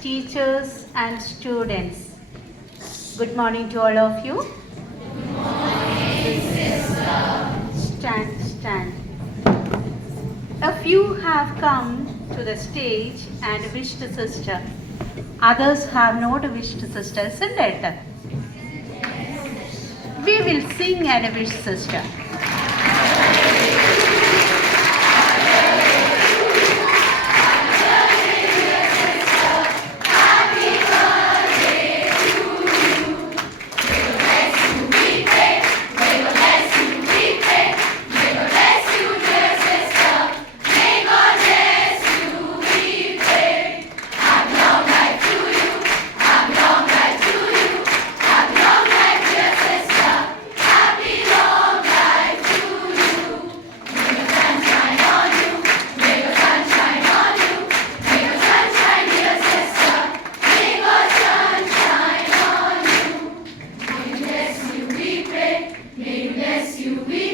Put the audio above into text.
teachers and students. Good morning to all of you. Good morning, sister. Stand. A few have come to the stage and wished sister. Others have not wished sister, isn't it? We will sing and wish sister. May you bless you, we